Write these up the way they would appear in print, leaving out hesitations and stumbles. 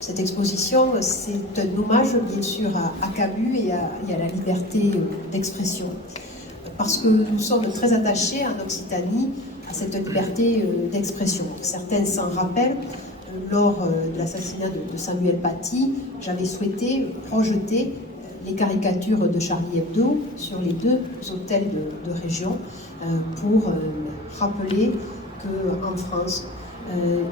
Cette exposition, c'est un hommage bien sûr à Camus et à la liberté d'expression. Parce que nous sommes très attachés en Occitanie à cette liberté d'expression. Certains s'en rappellent, lors de l'assassinat de Samuel Paty, j'avais souhaité projeter les caricatures de Charlie Hebdo sur les deux hôtels de région pour rappeler qu'en France,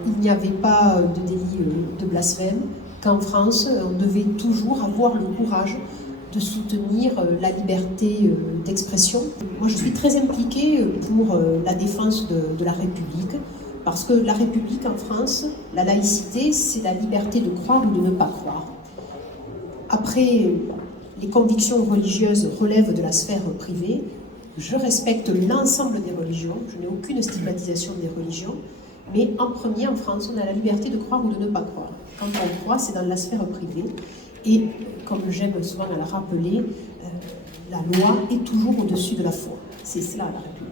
il n'y avait pas de délit de blasphème, qu'en France, on devait toujours avoir le courage de soutenir la liberté d'expression. Moi, je suis très impliquée pour la défense de la République, parce que la République en France, la laïcité, c'est la liberté de croire ou de ne pas croire. Après, les convictions religieuses relèvent de la sphère privée. Je respecte l'ensemble des religions, je n'ai aucune stigmatisation des religions, mais en premier, en France, on a la liberté de croire ou de ne pas croire. Quand on croit, c'est dans la sphère privée. Et comme j'aime souvent à le rappeler, la loi est toujours au-dessus de la foi. C'est cela la République.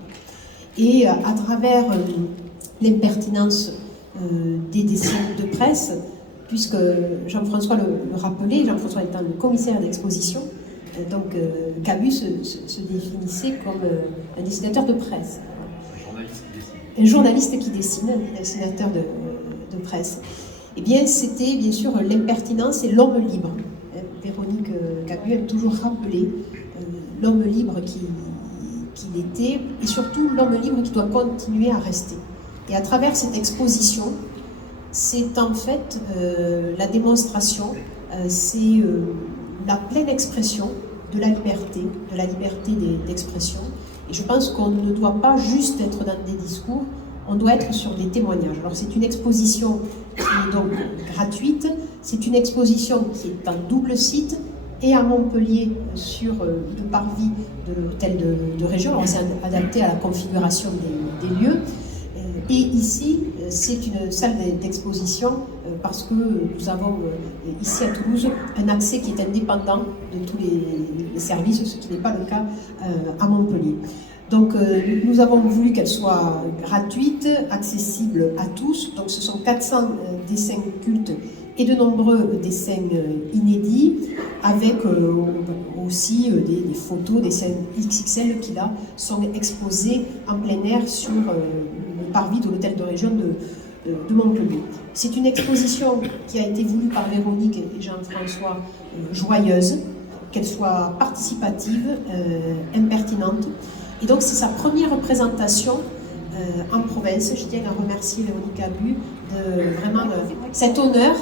Et à travers l'impertinence des décisions de presse, puisque Jean-François le rappelait, Jean-François étant le commissaire d'exposition, donc Camus se définissait comme un dessinateur de presse. Un journaliste qui dessine, un dessinateur de presse. Eh bien, c'était bien sûr l'impertinence et l'homme libre. Véronique Camus aime toujours rappeler l'homme libre qu'il était, et surtout l'homme libre qui doit continuer à rester. Et à travers cette exposition, c'est en fait la démonstration, c'est la pleine expression de la liberté d'expression. Et je pense qu'on ne doit pas juste être dans des discours, on doit être sur des témoignages. Alors c'est une exposition qui est donc gratuite, c'est une exposition qui est en double site, et à Montpellier sur le parvis de l'hôtel de région. Alors c'est adapté à la configuration des lieux. Et ici, c'est une salle d'exposition parce que nous avons ici à Toulouse un accès qui est indépendant de tous les services, ce qui n'est pas le cas à Montpellier. Donc nous avons voulu qu'elle soit gratuite, accessible à tous. Donc ce sont 400 dessins cultes et de nombreux dessins inédits, avec aussi des photos, des dessins XXL qui là sont exposés en plein air sur le parvis de l'hôtel de région de Montpellier. C'est une exposition qui a été voulue par Véronique et Jean-François joyeuse, qu'elle soit participative, impertinente. Et donc c'est sa première présentation en province. Je tiens à remercier Véronique Camus de vraiment cet honneur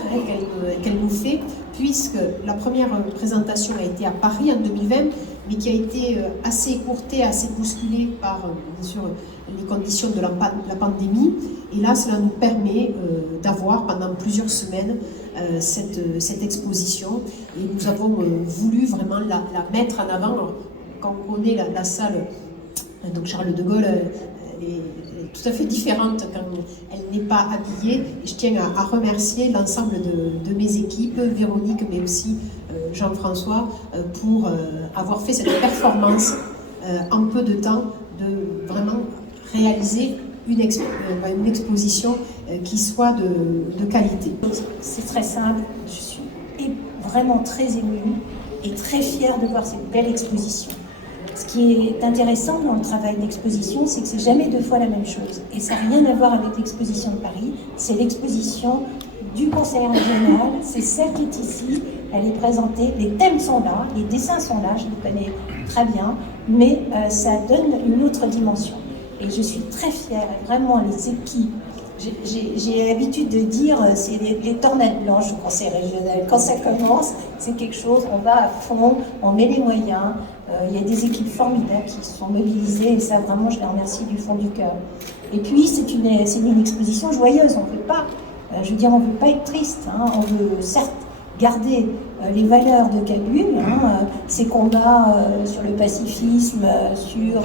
qu'elle nous fait, puisque la première présentation a été à Paris en 2020, mais qui a été assez écourtée, assez bousculée par bien sûr les conditions de la pandémie. Et là, cela nous permet d'avoir pendant plusieurs semaines cette exposition. Et nous avons voulu vraiment la mettre en avant. Alors, quand on connaît la salle, donc Charles de Gaulle, elle est tout à fait différente quand elle n'est pas habillée. Et je tiens à remercier l'ensemble de mes équipes, Véronique, mais aussi Jean-François, pour avoir fait cette performance en peu de temps, de vraiment réaliser une exposition qui soit de qualité. C'est très simple, je suis vraiment très émue et très fière de voir cette belle exposition. Ce qui est intéressant dans le travail d'exposition, c'est que c'est jamais deux fois la même chose. Et ça n'a rien à voir avec l'exposition de Paris, c'est l'exposition du conseil régional, c'est celle qui est ici, elle est présentée, les thèmes sont là, les dessins sont là, je les connais très bien, mais ça donne une autre dimension. Et je suis très fière, vraiment les équipes. J'ai l'habitude de dire, c'est les tornades blanches au conseil régional. Quand ça commence, c'est quelque chose, on va à fond, on met les moyens. Il y a des équipes formidables qui se sont mobilisées, et ça, vraiment, je les remercie du fond du cœur. Et puis, c'est une exposition joyeuse, on ne peut pas, je veux dire, on ne veut pas être triste, hein, on veut certes garder les valeurs de Camus, ses combats sur le pacifisme, sur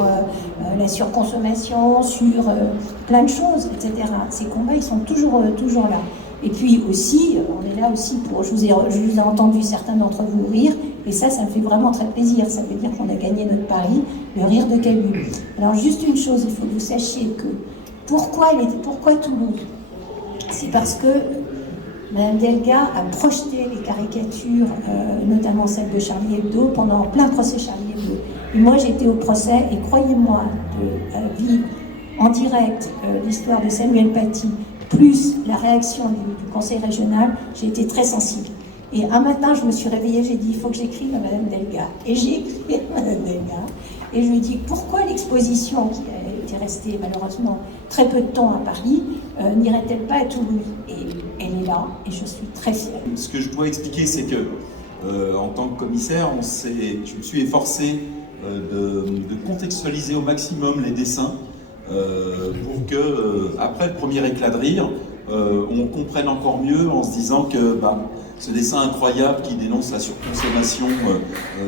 la surconsommation, sur plein de choses, etc. Ces combats, ils sont toujours là. Et puis aussi, on est là aussi pour, je vous ai entendu certains d'entre vous rire, et ça me fait vraiment très plaisir. Ça veut dire qu'on a gagné notre pari, le rire de Cabu. Alors juste une chose, il faut que vous sachiez que pourquoi Toulouse? C'est parce que Madame Delga a projeté les caricatures, notamment celle de Charlie Hebdo, pendant plein procès Charlie Hebdo. Et moi j'étais au procès, et croyez-moi, de vivre en direct l'histoire de Samuel Paty, plus la réaction du conseil régional, j'ai été très sensible. Et un matin, je me suis réveillée, j'ai dit, il faut que j'écrive à Madame Delga. Et j'ai écrit à Madame Delga, et je lui ai dit, pourquoi l'exposition, qui était restée malheureusement très peu de temps à Paris, n'irait-elle pas à Toulouse? Et elle est là, et je suis très fière. Ce que je dois expliquer, c'est que, en tant que commissaire, je me suis efforcé de contextualiser au maximum les dessins, pour que, après le premier éclat de rire, on comprenne encore mieux en se disant que ce dessin incroyable qui dénonce la surconsommation,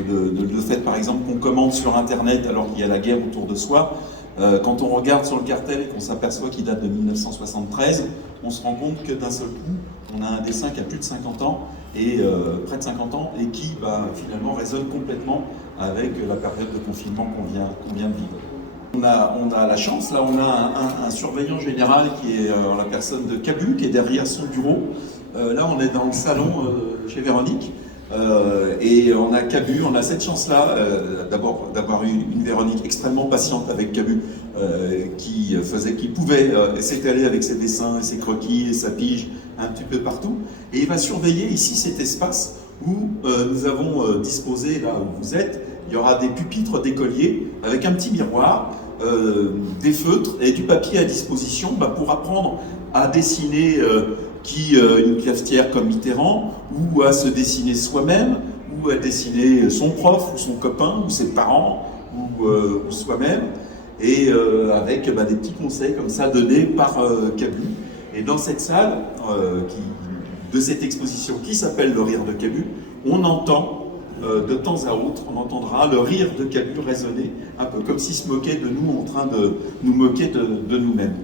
le fait par exemple qu'on commande sur Internet alors qu'il y a la guerre autour de soi, quand on regarde sur le cartel et qu'on s'aperçoit qu'il date de 1973, on se rend compte que d'un seul coup, on a un dessin qui a plus de 50 ans, et près de 50 ans, et qui finalement résonne complètement avec la période de confinement qu'on vient de vivre. On a la chance, là on a un surveillant général qui est la personne de Cabu, qui est derrière son bureau. Là on est dans le salon chez Véronique, et on a Cabu, on a cette chance-là d'abord d'avoir eu une Véronique extrêmement patiente avec Cabu, qui pouvait s'étaler avec ses dessins et ses croquis et sa pige un petit peu partout. Et il va surveiller ici cet espace où nous avons disposé, là où vous êtes, il y aura des pupitres d'écoliers avec un petit miroir, des feutres et du papier à disposition pour apprendre à dessiner une cafetière comme Mitterrand, ou à se dessiner soi-même, ou à dessiner son prof, ou son copain, ou ses parents, ou soi-même, et avec des petits conseils comme ça donnés par Cabu. Et dans cette salle de cette exposition qui s'appelle Le Rire de Cabu, on entend de temps à autre, on entendra le rire de Cabu résonner, un peu comme s'il se moquait de nous, en train de nous moquer de nous-mêmes.